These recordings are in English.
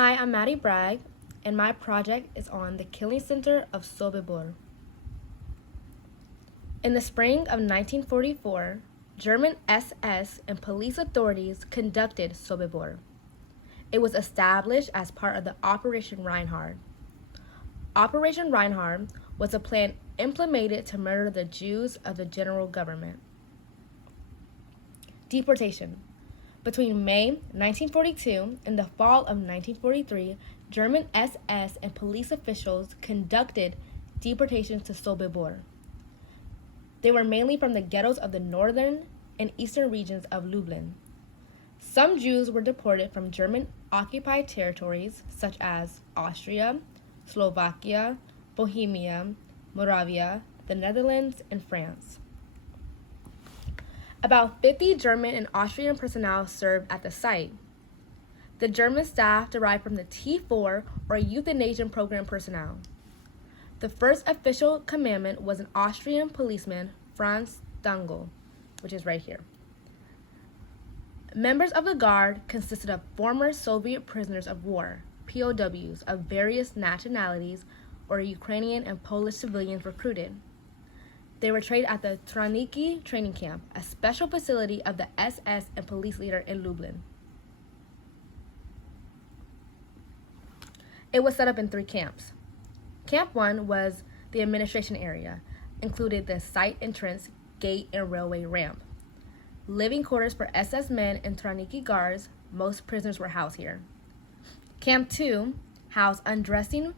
Hi, I'm Maddie Bragg, and my project is on the killing center of Sobibor. In the spring of 1944, German SS and police authorities conducted Sobibor. It was established as part of the Operation Reinhard. Operation Reinhard was a plan implemented to murder the Jews of the general government. Deportation. Between May 1942 and the fall of 1943, German SS and police officials conducted deportations to Sobibor. They were mainly from the ghettos of the northern and eastern regions of Lublin. Some Jews were deported from German-occupied territories such as Austria, Slovakia, Bohemia, Moravia, the Netherlands, and France. About 50 German and Austrian personnel served at the site. The German staff derived from the T4 or euthanasia program personnel. The first official commandant was an Austrian policeman, Franz Dangl, which is right here. Members of the Guard consisted of former Soviet prisoners of war, POWs, of various nationalities, or Ukrainian and Polish civilians recruited. They were trained at the Traniki training camp, a special facility of the SS and police leader in Lublin. It was set up in 3 camps. Camp 1 was the administration area, included the site entrance, gate, and railway ramp. Living quarters for SS men and Traniki guards, most prisoners were housed here. Camp 2 housed undressing,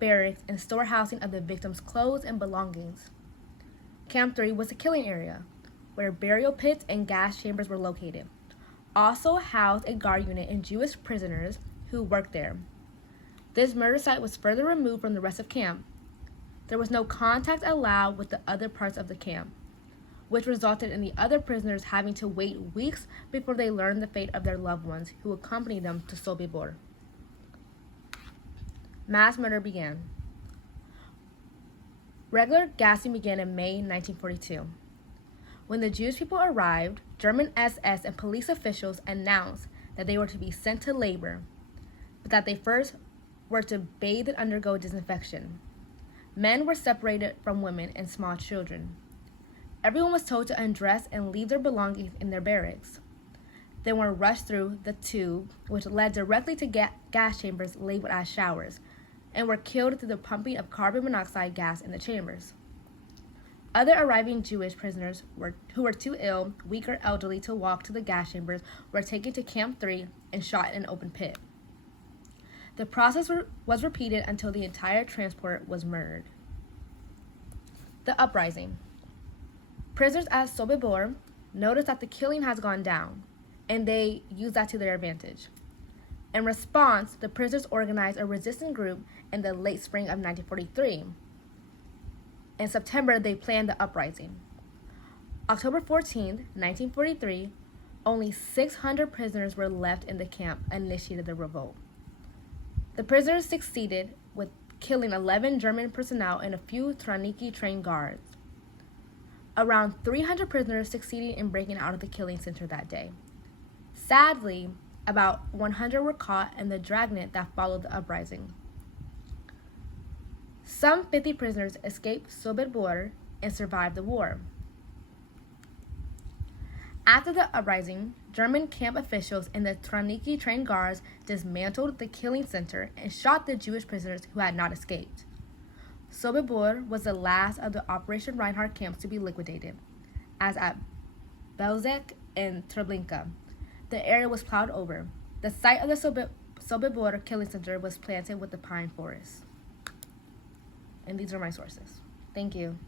barracks, and storehousing of the victims' clothes and belongings. Camp 3 was the killing area, where burial pits and gas chambers were located. Also housed a guard unit and Jewish prisoners who worked there. This murder site was further removed from the rest of camp. There was no contact allowed with the other parts of the camp, which resulted in the other prisoners having to wait weeks before they learned the fate of their loved ones who accompanied them to Sobibor. Mass murder began. Regular gassing began in May 1942. When the Jewish people arrived, German SS and police officials announced that they were to be sent to labor, but that they first were to bathe and undergo disinfection. Men were separated from women and small children. Everyone was told to undress and leave their belongings in their barracks. They were rushed through the tube, which led directly to gas chambers labeled as showers, and were killed through the pumping of carbon monoxide gas in the chambers. Other arriving Jewish prisoners who were too ill, weak, or elderly to walk to the gas chambers were taken to Camp 3 and shot in an open pit. The process was repeated until the entire transport was murdered. The uprising. Prisoners at Sobibor noticed that the killing has gone down, and they used that to their advantage. In response, the prisoners organized a resistance group in the late spring of 1943. In September, they planned the uprising. October 14, 1943, only 600 prisoners were left in the camp initiated the revolt. The prisoners succeeded with killing 11 German personnel and a few Traniki trained guards. Around 300 prisoners succeeded in breaking out of the killing center that day. Sadly, about 100 were caught in the dragnet that followed the uprising. Some 50 prisoners escaped Sobibor and survived the war. After the uprising, German camp officials and the Traniki trained guards dismantled the killing center and shot the Jewish prisoners who had not escaped. Sobibor was the last of the Operation Reinhard camps to be liquidated, as at Belzec and Treblinka. The area was plowed over. The site of the Sobibor killing center was planted with the pine forest. And these are my sources. Thank you.